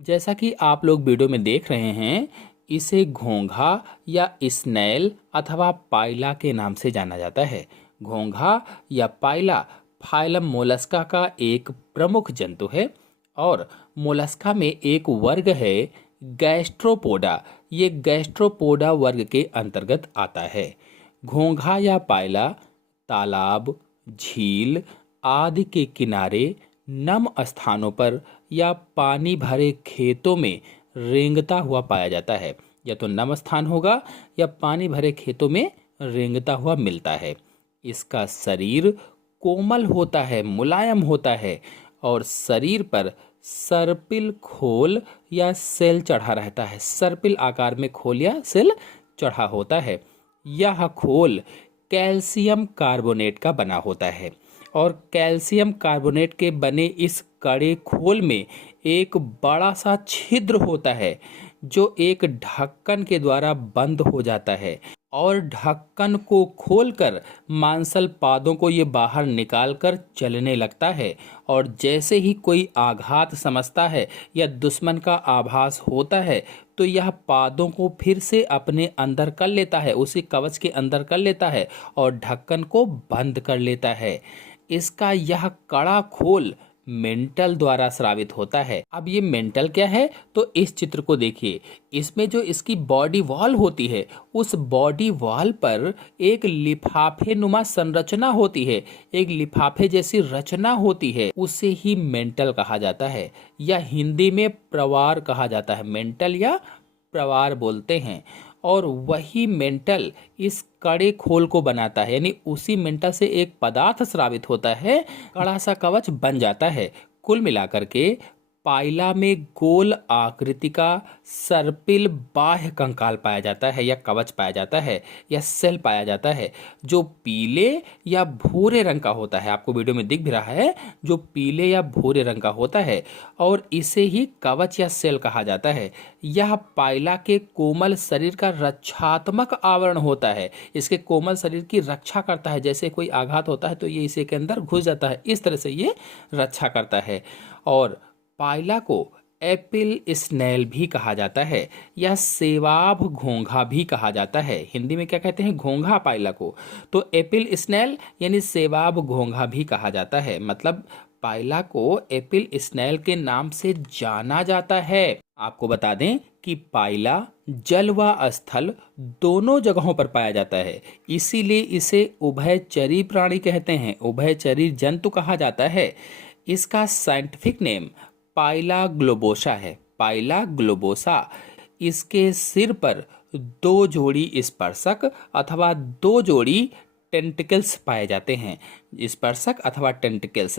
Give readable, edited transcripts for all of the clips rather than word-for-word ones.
जैसा कि आप लोग वीडियो में देख रहे हैं, इसे घोंघा या स्नेल अथवा पाइला के नाम से जाना जाता है। घोंघा या पाइला फाइलम मोलस्का का एक प्रमुख जंतु है और मोलस्का में एक वर्ग है गैस्ट्रोपोडा। ये गैस्ट्रोपोडा वर्ग के अंतर्गत आता है। घोंघा या पाइला तालाब, झील आदि के किनारे नम स्थानों पर या पानी भरे खेतों में रेंगता हुआ पाया जाता है। या तो नम स्थान होगा या पानी भरे खेतों में रेंगता हुआ मिलता है। इसका शरीर कोमल होता है, मुलायम होता है और शरीर पर सर्पिल खोल या सेल चढ़ा रहता है। सर्पिल आकार में खोल या सेल चढ़ा होता है। यह खोल कैल्शियम कार्बोनेट का बना होता है और कैल्शियम कार्बोनेट के बने इस कड़े खोल में एक बड़ा सा छिद्र होता है जो एक ढक्कन के द्वारा बंद हो जाता है और ढक्कन को खोलकर मांसल पादों को ये बाहर निकालकर चलने लगता है। और जैसे ही कोई आघात समझता है या दुश्मन का आभास होता है तो यह पादों को फिर से अपने अंदर कर लेता है, उसी कवच के अंदर कर लेता है और ढक्कन को बंद कर लेता है। इसका यह कड़ा खोल मेंटल द्वारा स्रावित होता है। अब ये मेंटल क्या है, तो इस चित्र को देखिए। इसमें जो इसकी बॉडी वॉल होती है, उस बॉडी वॉल पर एक लिफाफे नुमा संरचना होती है, एक लिफाफे जैसी रचना होती है, उसे ही मेंटल कहा जाता है या हिंदी में प्रवार कहा जाता है। मेंटल या प्रवार बोलते हैं। और वही मेंटल इस कड़े खोल को बनाता है, यानी उसी मेंटल से एक पदार्थ स्रावित होता है, कड़ा सा कवच बन जाता है। कुल मिलाकर के पाइला में गोल आकृति का सर्पिल बाह्य कंकाल पाया जाता है या कवच पाया जाता है या सेल पाया जाता है जो पीले या भूरे रंग का होता है। आपको वीडियो में दिख भी रहा है, जो पीले या भूरे रंग का होता है और इसे ही कवच या सेल कहा जाता है। यह पाइला के कोमल शरीर का रक्षात्मक आवरण होता है। इसके कोमल शरीर की रक्षा करता है। जैसे कोई आघात होता है तो ये इसे के अंदर घुस जाता है, इस तरह से ये रक्षा करता है। और पाइला को एपिल स्नेल भी कहा जाता है या सेवाभ घोंघा भी कहा जाता है। हिंदी में क्या कहते हैं, घोंघा पाइला को, तो एपिल स्नेल यानी सेवाभ घोंघा भी कहा जाता है। मतलब पाइला को एपिल स्नेल के नाम से जाना जाता है। आपको बता दें कि पाइला जल व स्थल दोनों जगहों पर पाया जाता है, इसीलिए इसे उभयचरी प्राणी कहते हैं, उभयचरी जंतु कहा जाता है। इसका साइंटिफिक नेम पाइला ग्लोबोसा है, पाइला ग्लोबोसा। इसके सिर पर दो जोड़ी स्पर्शक अथवा दो जोड़ी टेंटिकल्स पाए जाते हैं। स्पर्शक अथवा टेंटिकल्स,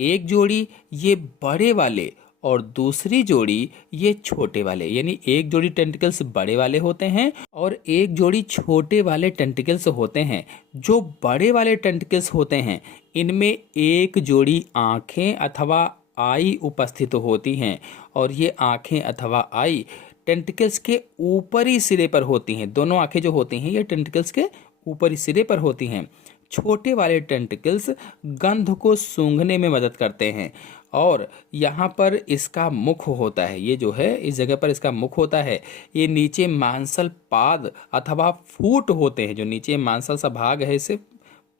एक जोड़ी ये बड़े वाले और दूसरी जोड़ी ये छोटे वाले, यानी एक जोड़ी टेंटिकल्स बड़े वाले होते हैं और एक जोड़ी छोटे वाले टेंटिकल्स होते हैं। जो बड़े वाले टेंटिकल्स होते हैं इनमें एक जोड़ी आँखें अथवा आई उपस्थित होती हैं और ये आँखें अथवा आई टेंटिकल्स के ऊपरी सिरे पर होती हैं। दोनों आँखें जो होती हैं ये टेंटिकल्स के ऊपरी सिरे पर होती हैं। छोटे वाले टेंटिकल्स गंध को सूंघने में मदद करते हैं और यहाँ पर इसका मुख होता है, ये जो है इस जगह पर इसका मुख होता है। ये नीचे मांसल पाद अथवा फूट होते हैं, जो नीचे मांसल सा भाग है इसे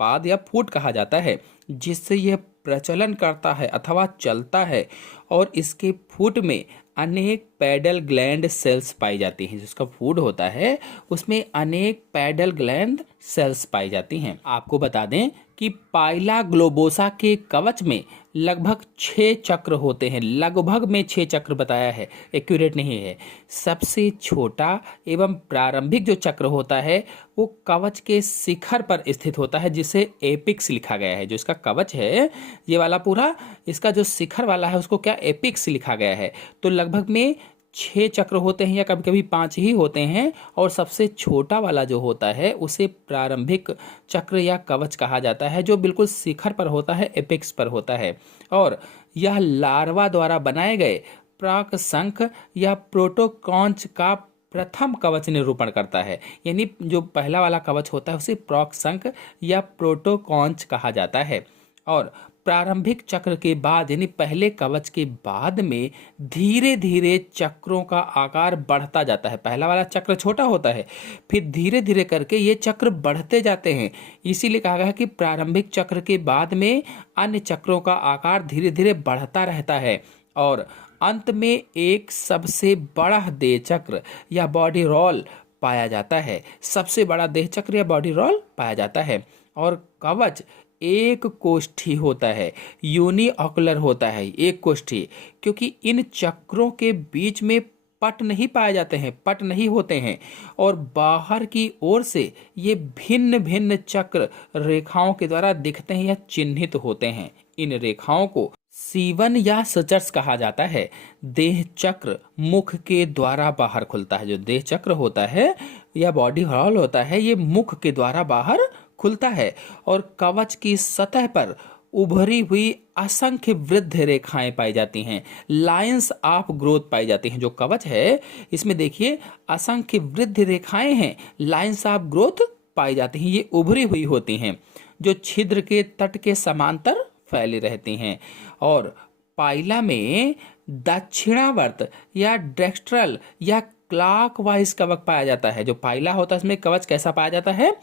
पाद या फूट कहा जाता है, जिससे यह प्रचलन करता है अथवा चलता है। और इसके फूट में अनेक पैडल ग्लैंड सेल्स पाई जाती हैं। जिसका फूड होता है उसमें अनेक पैडल ग्लैंड सेल्स पाई जाती हैं। आपको बता दें कि पाइला ग्लोबोसा के कवच में लगभग 6 चक्र होते हैं। लगभग में 6 चक्र बताया है, एक्यूरेट नहीं है। सबसे छोटा एवं प्रारंभिक जो चक्र होता है वो कवच के शिखर पर स्थित होता है, जिसे एपिक्स लिखा गया है। जो इसका कवच है ये वाला पूरा, इसका जो शिखर वाला है उसको क्या एपिक्स लिखा गया है। तो लगभग में 6 चक्र होते हैं या कभी कभी 5 ही होते हैं और सबसे छोटा वाला जो होता है उसे प्रारंभिक चक्र या कवच कहा जाता है, जो बिल्कुल शिखर पर होता है, एपेक्स पर होता है। और यह लार्वा द्वारा बनाए गए प्राक शंख या प्रोटोकॉन्च का प्रथम कवच निरूपण करता है। यानी जो पहला वाला कवच होता है उसे प्रॉक शंख या प्रोटोकॉन्च कहा जाता है। और प्रारंभिक चक्र के बाद यानी पहले कवच के बाद में धीरे धीरे चक्रों का आकार बढ़ता जाता है। पहला वाला चक्र छोटा होता है, फिर धीरे धीरे करके ये चक्र बढ़ते जाते हैं। इसीलिए कहा गया है कि प्रारंभिक चक्र के बाद में अन्य चक्रों का आकार धीरे धीरे बढ़ता रहता है और अंत में एक सबसे बड़ा देह चक्र या बॉडी रोल पाया जाता है। सबसे बड़ा देह चक्र या बॉडी रोल पाया जाता है। और कवच एक कोष्ठी होता है, यूनिऑकुलर होता है, एक कोष्ठी, क्योंकि इन चक्रों के बीच में पट नहीं पाए जाते हैं, पट नहीं होते हैं और बाहर की ओर से ये भिन्न भिन्न चक्र रेखाओं के द्वारा दिखते हैं या चिन्हित होते हैं। इन रेखाओं को सीवन या सचर्स कहा जाता है। देह चक्र मुख के द्वारा बाहर खुलता है। जो देह चक्र होता है या बॉडी हॉल होता है, ये मुख के द्वारा बाहर खुलता है और कवच की सतह पर उभरी हुई असंख्य वृद्ध रेखाएं पाई जाती हैं, लाइंस ऑफ ग्रोथ पाई जाती हैं। जो कवच है इसमें देखिए असंख्य वृद्ध रेखाएं हैं, लाइंस ऑफ ग्रोथ पाई जाती हैं। ये उभरी हुई होती हैं जो छिद्र के तट के समांतर फैली रहती हैं। और पाइला में दक्षिणावर्त या डेक्स्ट्रल या क्लॉकवाइज कवच पाया जाता है। जो पाइला होता है इसमें कवच कैसा पाया जाता है?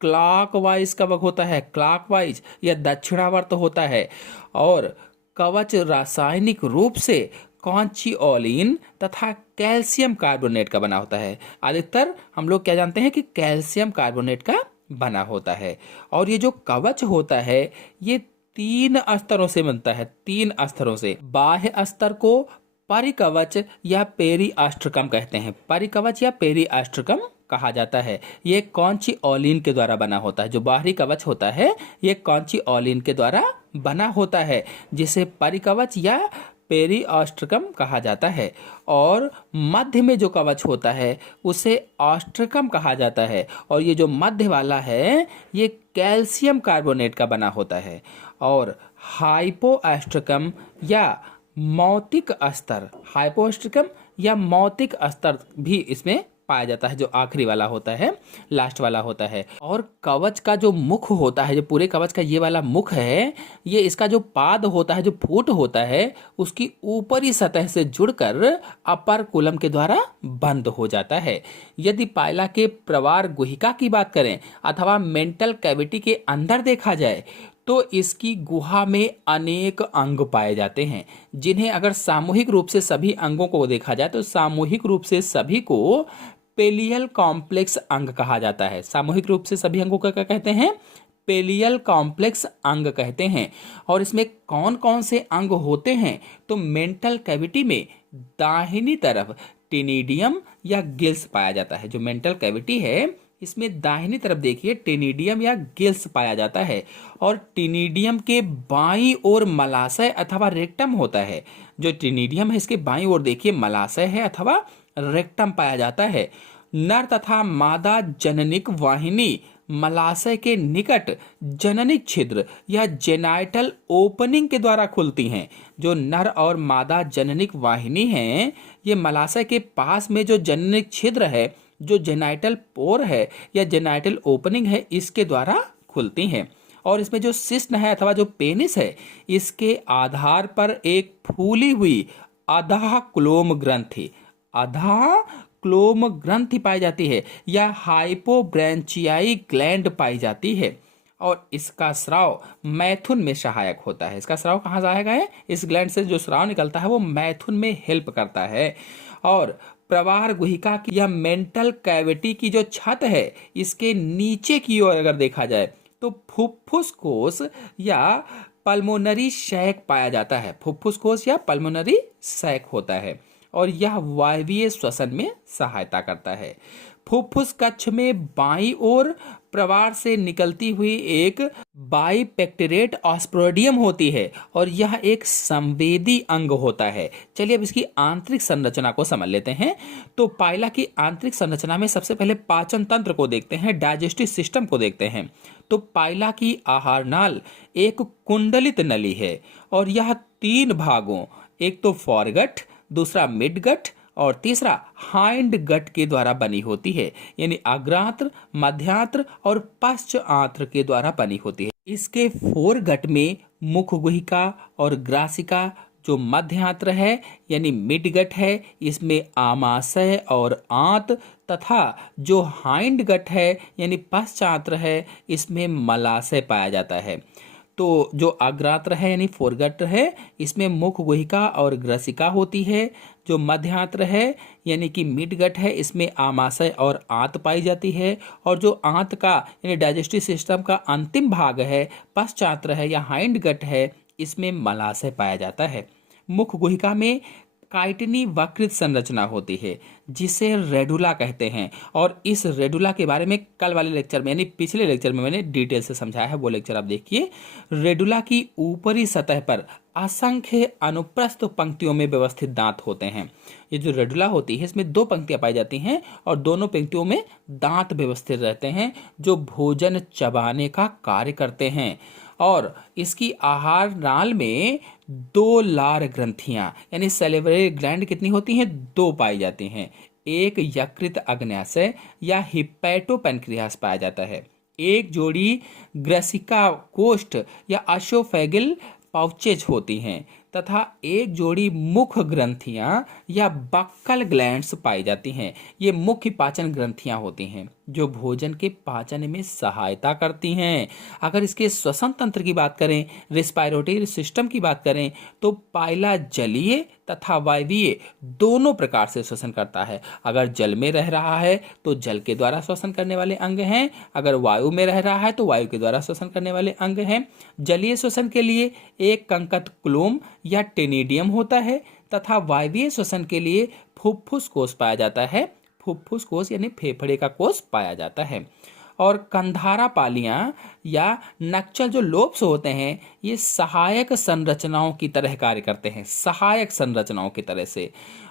क्लॉकवाइज कवच होता है, क्लॉकवाइज या दक्षिणावर्त होता है। और कवच रासायनिक रूप से कॉन्चिओलिन तथा कैल्शियम कार्बोनेट का बना होता है। अधिकतर हम लोग क्या जानते हैं कि कैल्शियम कार्बोनेट का बना होता है। और ये जो कवच होता है ये 3 स्तरों से बनता है, 3 स्तरों से। बाह्य स्तर को परिकवच या पेरिऑस्ट्रकम कहते हैं, परिकवच या पेरिऑस्ट्रकम कहा जाता है। ये कॉन्चिओलिन के द्वारा बना होता है। जो बाहरी कवच होता है ये कॉन्चिओलिन के द्वारा बना होता है, जिसे परिकवच या पेरिऑस्ट्रकम कहा जाता है। और मध्य में जो कवच होता है उसे ऑस्ट्रकम कहा जाता है। और ये जो मध्य वाला है ये कैल्शियम कार्बोनेट का बना होता है। और हाइपोएस्ट्रकम या मौतिक स्तर, हाइपोएस्ट्रकम या मौतिक स्तर भी इसमें पाया जाता है, जो आखिरी वाला होता है, लास्ट वाला होता है। और कवच का जो मुख होता है, जो पूरे कवच का ये वाला मुख है, ये इसका जो पाद होता है, जो फूट होता है, उसकी ऊपरी सतह से जुड़कर अपर कुलम के द्वारा बंद हो जाता है। यदि पाइला के प्रवार गुहिका की बात करें अथवा मेंटल कैविटी के अंदर देखा जाए तो इसकी गुहा में अनेक अंग पाए जाते हैं, जिन्हें अगर सामूहिक रूप से सभी अंगों को देखा जाए तो सामूहिक रूप से सभी को पेलियल कॉम्प्लेक्स अंग कहा जाता है। सामूहिक रूप से सभी अंगों का क्या कहते हैं? पेलियल कॉम्प्लेक्स अंग कहते हैं। और इसमें कौन कौन से अंग होते हैं? तो मेंटल कैविटी में दाहिनी तरफ टेनिडियम या गिल्स पाया जाता है। जो मेंटल कैविटी है इसमें दाहिनी तरफ देखिए टेनिडियम या गिल्स पाया जाता है। और टेनिडियम के बाईं ओर मलाशय अथवा रेक्टम होता है। जो टेनिडियम है इसके बाईं ओर देखिए मलाशय है अथवा रेक्टम पाया जाता है। नर तथा मादा जननिक वाहिनी मलाशय के निकट जननिक छिद्र या जेनाइटल ओपनिंग के द्वारा खुलती हैं। जो नर और मादा जननिक वाहिनी हैं ये मलाशय के पास में जो जननिक छिद्र है, जो जेनाइटल पोर है या जेनाइटल ओपनिंग है, इसके द्वारा खुलती हैं। और इसमें जो सिस्न है अथवा जो पेनिस है इसके आधार पर एक फूली हुई अधः क्लोम ग्रंथि, अधः क्लोम ग्रंथि पाई जाती है या हाइपोब्रैंचियाई ग्लैंड पाई जाती है। और इसका स्राव मैथुन में सहायक होता है। इसका स्राव कहाँ सहायक है? इस ग्लैंड से जो स्राव निकलता है वो मैथुन में हेल्प करता है। और प्रवार गुहिका की या मेंटल कैविटी की जो छत है इसके नीचे की ओर अगर देखा जाए तो फुफ्फुस कोश या पल्मोनरी सैक पाया जाता है। फुफ्फुस कोश या पल्मोनरी सैक होता है और यह वायवीय श्वसन में सहायता करता है। फुफ्फुस कक्ष में बाईं ओर प्रवार से निकलती हुई एक बाइपेक्टेरेट ऑस्प्रोडियम होती है और यह एक संवेदी अंग होता है। चलिए अब इसकी आंतरिक संरचना को समझ लेते हैं। तो पाइला की आंतरिक संरचना में सबसे पहले पाचन तंत्र को देखते हैं, डाइजेस्टिव सिस्टम को देखते हैं। तो पाइला की आहार नाल एक कुंडलित नली है और यह 3 भागों, एक तो फॉरगट, दूसरा मिडगट और तीसरा हाइंड गट के द्वारा बनी होती है। यानी अग्रांत्र, मध्यांत्र और पश्च आंत्र के द्वारा बनी होती है। इसके फोरगट में मुख गुहिका और ग्रासिका, जो मध्य आंत्र है यानी मिड गट है, इसमें आमाशय और आंत, तथा जो हाइंड गट है यानी पश्चात्र है, इसमें मलाशय पाया जाता है। तो जो अग्रांत्र है यानी फोरगट है, इसमें मुख गुहिका और ग्रसिका होती है। जो मध्यांत्र है यानी कि मिडगट है, इसमें आमाशय और आंत पाई जाती है। और जो आंत का यानी डाइजेस्टिव सिस्टम का अंतिम भाग है, पश्चात्र है या हाइंड गट है, इसमें मलाशय पाया जाता है। मुख गुहिका में काइटिनी वक्रित संरचना होती है, जिसे रेडुला कहते हैं। और इस रेडुला के बारे में कल वाले लेक्चर में यानी पिछले लेक्चर में मैंने डिटेल से समझाया है, वो लेक्चर आप देखिए। रेडुला की ऊपरी सतह पर असंख्य अनुप्रस्थ पंक्तियों में व्यवस्थित दांत होते हैं। ये जो रेडुला होती है, इसमें 2 पंक्तियां पाई जाती हैं और दोनों पंक्तियों में दांत व्यवस्थित रहते हैं, जो भोजन चबाने का कार्य करते हैं। और इसकी आहार नाल में 2 लार ग्रंथियां यानी सेलेवरी ग्लैंड कितनी होती हैं? 2 पाई जाती हैं। एक यकृत अग्न्याशय या हिपैटोपैनक्रियास पाया जाता है। एक जोड़ी ग्रसिका कोष्ठ या अशोफेगल पाउचेज होती हैं, तथा एक जोड़ी मुख ग्रंथियां या बक्कल ग्लैंड्स पाई जाती हैं। ये मुख्य पाचन ग्रंथियां होती हैं, जो भोजन के पाचन में सहायता करती हैं। अगर इसके श्वसन तंत्र की बात करें, रेस्पिरेटरी सिस्टम की बात करें, तो पाइला जलीय तथा वायवीय दोनों प्रकार से श्वसन करता है। अगर जल में रह रहा है तो जल के द्वारा श्वसन करने वाले अंग हैं, अगर वायु में रह रहा है तो वायु के द्वारा श्वसन करने वाले अंग हैं। जलीय श्वसन के लिए एक कंकत क्लोम या टेनिडियम होता है, तथा वायवीय श्वसन के लिए फुफ्फुस कोष पाया जाता है। फुफ्फुस कोष यानी फेफड़े का कोष पाया जाता है। और कंधारा पालियां या नक्चल जो लोब्स होते हैं, ये सहायक संरचनाओं की तरह कार्य करते हैं, सहायक संरचनाओं की तरह से।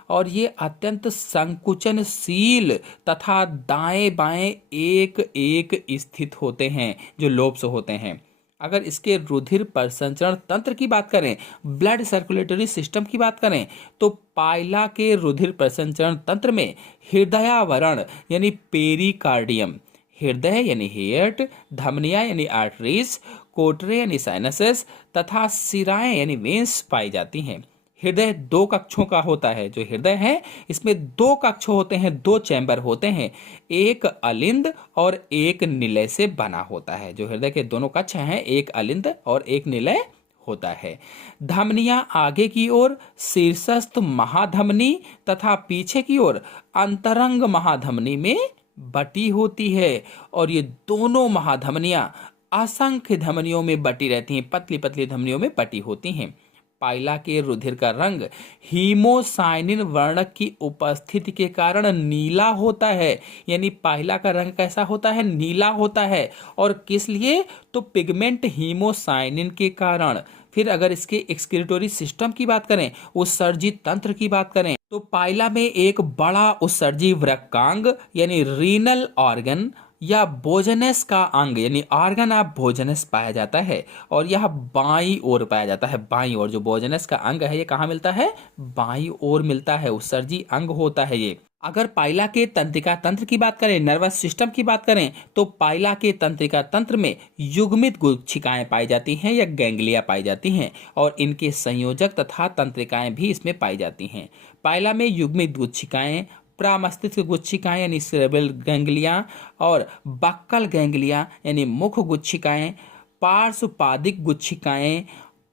और ये अत्यंत संकुचनशील तथा दाएं बाएं एक एक स्थित होते हैं, जो लोब्स होते हैं। अगर इसके रुधिर परिसंचरण तंत्र की बात करें, ब्लड सर्कुलेटरी सिस्टम की बात करें, तो पाइला के रुधिर परिसंचरण तंत्र में हृदयावरण यानी पेरिकार्डियम, हृदय यानी हार्ट, धमनियां यानी आर्टरीज, कोटरे यानी साइनसेस, तथा सिराएं यानी वेंस पाई जाती हैं। हृदय 2 कक्षों का होता है। जो हृदय है, इसमें 2 कक्ष होते हैं, 2 चैम्बर होते हैं। एक अलिंद और एक निलय से बना होता है। जो हृदय के दोनों कक्ष हैं, एक अलिंद और एक निलय होता है। धमनियां आगे की ओर शीर्षस्थ महाधमनी तथा पीछे की ओर अंतरंग महाधमनी में बटी होती है। और ये दोनों महाधमनियां असंख्य धमनियों में बटी रहती हैं, पतली पतली धमनियों में बटी होती हैं। पाइला के रुधिर का रंग हीमोसाइनिन वर्णक की उपस्थिति के कारण नीला होता है। यानी पाइला का रंग कैसा होता है? नीला होता है। और किस लिए? तो पिगमेंट हीमोसाइनिन के कारण। फिर अगर इसके एक्सक्रीटोरी सिस्टम की बात करें, उत्सर्जी तंत्र की बात करें, तो पाइला में एक बड़ा उत्सर्जी वृक्कांग यानी रीनल ऑर्गन या भोजनस का अंग यानी ऑर्गन ऑफ भोजनस पाया जाता है। और यह बाईं ओर पाया जाता है। बाईं ओर जो भोजनस का अंग है, ये कहाँ मिलता है? बाईं ओर मिलता है। उत्सर्जी अंग होता है ये। अगर पाइला के तंत्रिका तंत्र की बात करें, नर्वस सिस्टम की बात करें, तो पाइला के तंत्रिका तंत्र में युग्मित गुच्छिकाएं पाई जाती हैं या गैंग्लिया पाई जाती हैं। और इनके संयोजक तथा तंत्रिकाएं भी इसमें पाई जाती हैं। पाइला में युग्मित गुच्छिकाएं, प्रामस्तिष्क गुच्छिकाएं यानी सेरेब्रल गैंग्लिया, और बक्कल गैंग्लिया यानी मुख गुच्छिकाएं, पार्श्वपादिक गुच्छिकाएं,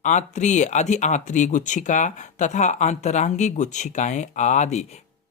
आंतरीय अधि आंतरीय गुच्छिका तथा अंतरांगी गुच्छिकाएं आदि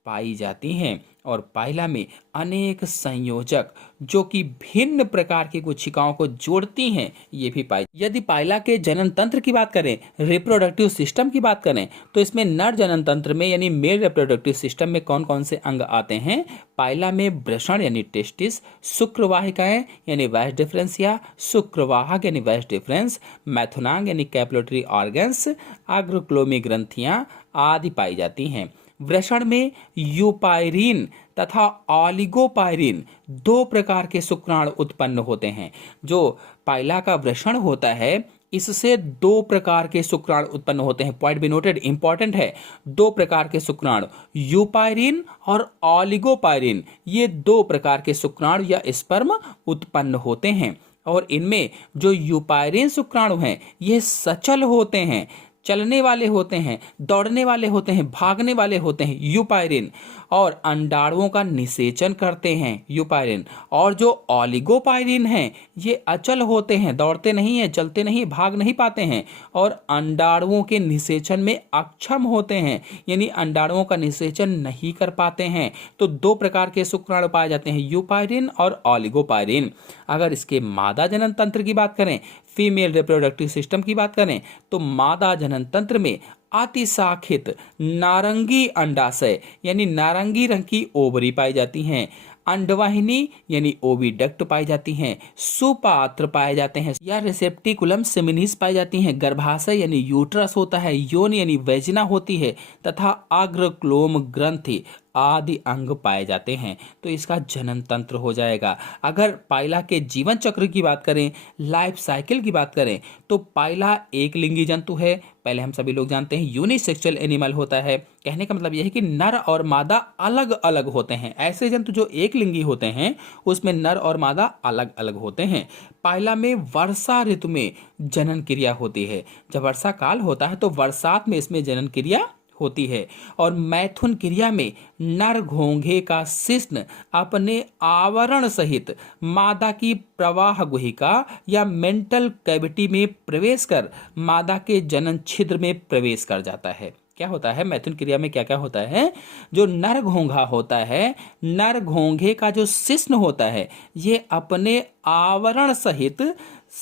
पाई जाती हैं। और पाइला में अनेक संयोजक जो कि भिन्न प्रकार की गुच्छिकाओं को जोड़ती हैं, ये भी पाई। यदि पाइला के जनन तंत्र की बात करें, रिप्रोडक्टिव सिस्टम की बात करें, तो इसमें नर जनन तंत्र में यानी मेल रिप्रोडक्टिव सिस्टम में कौन कौन से अंग आते हैं? पाइला में वृषण यानी टेस्टिस, शुक्रवाहिकाएं यानी वाइस डिफरेंसिया, शुक्रवाहक यानी वाइस डिफरेंस, मैथुनांग यानी कैपिलरी ऑर्गन्स, अग्रक्लोमी ग्रंथियां आदि पाई जाती हैं। वृषण में यूपायरिन तथा ऑलिगोपायरिन 2 प्रकार के शुक्राणु उत्पन्न होते हैं। जो पाइला का वृषण होता है, इससे 2 प्रकार के शुक्राणु उत्पन्न होते हैं। पॉइंट बी नोटेड, इंपॉर्टेंट है। 2 प्रकार के शुक्राणु, यूपायरिन और ऑलिगोपायरिन, ये 2 प्रकार के शुक्राणु या स्पर्म उत्पन्न होते हैं। और इनमें जो यूपायरिन शुक्राणु हैं ये सचल होते हैं, चलने वाले होते हैं, दौड़ने वाले होते हैं, भागने वाले होते हैं यूपायरिन, और अंडाणुओं का निषेचन करते हैं यूपायरिन। और जो ऑलिगोपायरिन हैं ये अचल होते हैं, दौड़ते नहीं हैं, चलते नहीं, भाग नहीं पाते हैं और अंडाणुओं के निषेचन में अक्षम होते हैं, यानी अंडाणुओं का निषेचन नहीं कर पाते हैं। तो दो प्रकार के शुक्राणु पाए जाते हैं, यूपायरिन और ऑलिगोपायरिन। अगर इसके मादा जनन तंत्र की बात करें, फीमेल रिप्रोडक्टिव सिस्टम की बात करें, तो मादा जनन तंत्र में अतिशाखित नारंगी अंडाशय यानी नारंगी रंग की ओवरी पाई जाती हैं, अंडवाहिनी यानी ओविडक्ट पाई जाती हैं, सुपात्र पाए जाते हैं या रिसेप्टिकुलम सेमिनिस पाई जाती हैं, गर्भाशय यानी यूट्रस होता है, योनि यानी वेजिना होती है तथा अग्रक्लोम ग्रंथि आदि अंग पाए जाते हैं। तो इसका जनन तंत्र हो जाएगा। अगर पाइला के जीवन चक्र की बात करें, लाइफ साइकिल की बात करें, तो पाइला एक लिंगी जंतु है। पहले हम सभी लोग जानते हैं यूनिसेक्सुअल एनिमल होता है। कहने का मतलब यह है कि नर और मादा अलग अलग होते हैं। ऐसे जंतु जो एक लिंगी होते हैं उसमें नर और मादा अलग अलग होते हैं। पाइला में वर्षा ऋतु में जनन क्रिया होती है। जब वर्षा काल होता है तो बरसात में इसमें जनन क्रिया होती है। और मैथुन क्रिया में नर घोंघे का शिश्न अपने आवरण सहित मादा की प्रवाह गुहिका या मेंटल कैविटी में प्रवेश कर मादा के जनन छिद्र में प्रवेश कर जाता है। क्या होता है मैथुन क्रिया में, क्या क्या होता है? जो नर घोंघा होता है, नर घोंघे का जो शिश्न होता है ये अपने आवरण सहित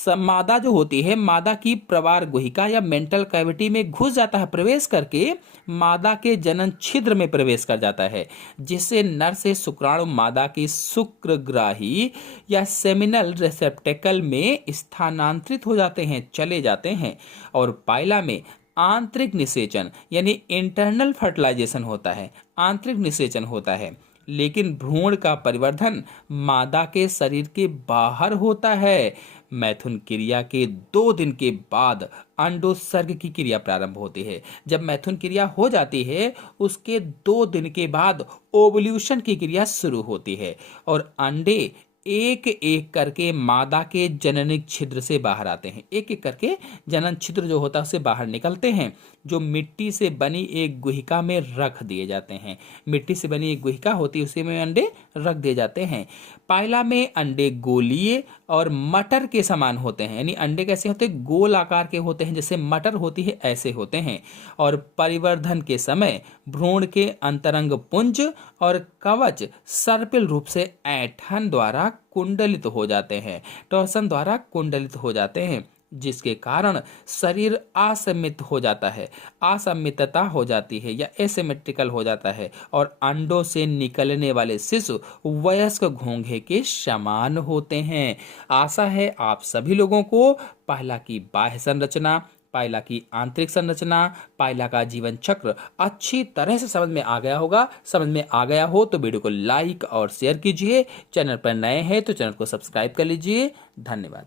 मादा जो होती है, मादा की प्रवार गुहिका या मेंटल कैविटी में घुस जाता है, प्रवेश करके मादा के जनन छिद्र में प्रवेश कर जाता है, जिससे नर से शुक्राणु मादा की शुक्रग्राही या सेमिनल रिसेप्टेकल में स्थानांतरित हो जाते हैं, चले जाते हैं। और पाइला में आंतरिक निषेचन यानी इंटरनल फर्टिलाइजेशन होता है, आंतरिक निषेचन होता है, लेकिन भ्रूण का परिवर्धन मादा के शरीर के बाहर होता है। मैथुन क्रिया के 2 दिन के बाद अंडोत्सर्ग की क्रिया प्रारंभ होती है। जब मैथुन क्रिया हो जाती है उसके 2 दिन के बाद ओवल्यूशन की क्रिया शुरू होती है और अंडे एक एक करके मादा के जननिक छिद्र से बाहर आते हैं। एक एक करके जनन छिद्र जो होता है उससे बाहर निकलते हैं, जो मिट्टी से बनी एक गुहिका में रख दिए जाते हैं। मिट्टी से बनी एक गुहिका होती है उसी में अंडे रख दिए जाते हैं। पाइला में अंडे गोलीय और मटर के समान होते हैं, यानी अंडे कैसे होते हैं? गोल आकार के होते हैं, जैसे मटर होती है ऐसे होते हैं। और परिवर्धन के समय भ्रूण के अंतरंग पुंज और कवच सर्पिल रूप से ऐंठन द्वारा कुंडलित हो जाते हैं, टॉर्सन द्वारा कुंडलित हो जाते हैं, जिसके कारण शरीर असममित हो जाता है, असममितता हो जाती है या एसिमेट्रिकल हो जाता है और अंडों से निकलने वाले शिशु वयस्क घोंघे के समान होते हैं। आशा है आप सभी लोगों को पाइला की बाह्य संरचना, पाइला की आंतरिक संरचना, पाइला का जीवन चक्र अच्छी तरह से समझ में आ गया होगा। समझ में आ गया हो तो वीडियो को लाइक और शेयर कीजिए। चैनल पर नए हैं तो चैनल को सब्सक्राइब कर लीजिए। धन्यवाद।